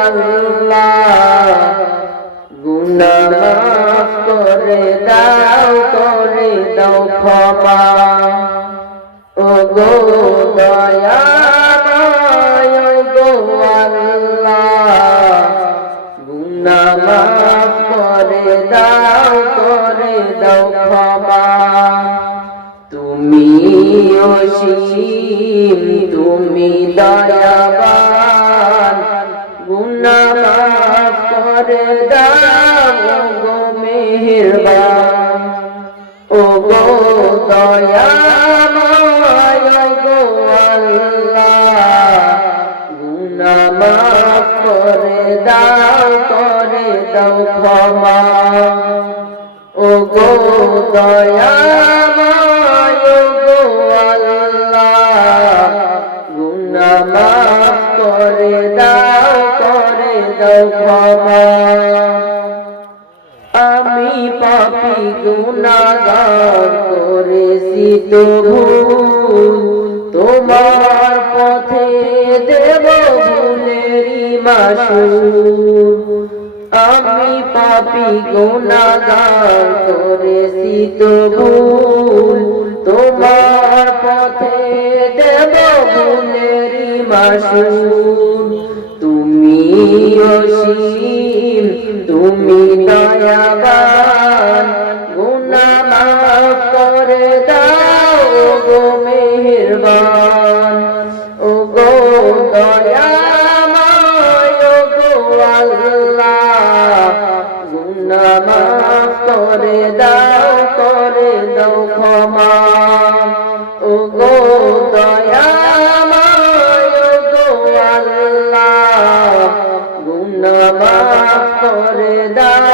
আল্লাহ গুনাহ মাফ করে দাও ক্ষমা ও গো দয়াময় ও গো আল্লাহ গুনাহ মাফ করে দাও ক্ষমা তুমি অসীম তুমি দয়াবান গুনাহ মাফ করে দাও গো মেহেরবান ও গো দয়াময় ও গো আল্লাহ গুনাহ মাফ করে দাও ক্ষমা ও গো দয়াময় ও গো আল্লাহ গুনাহ মাফ করে দাও ক্ষমা আমি পাপী গুনাহগার করেছি তো ভুল তোমার পথে দেব ভুলেরই মাসুল আমি পাপী গুনাহগার করেছি তো ভুল তোমার পথে দেব ভুলেরই মাসুল তুমি অসীম তুমি দয়াবান গুনাহ মাফ করে দাও গো মেহেরবান ও গো দয়াময় ও গো আল্লাহ গুনাহ মাফ করে দাও ক্ষমা ও গো দয়াময় ও গো আল্লাহ গুনাহ মাফ করে দাও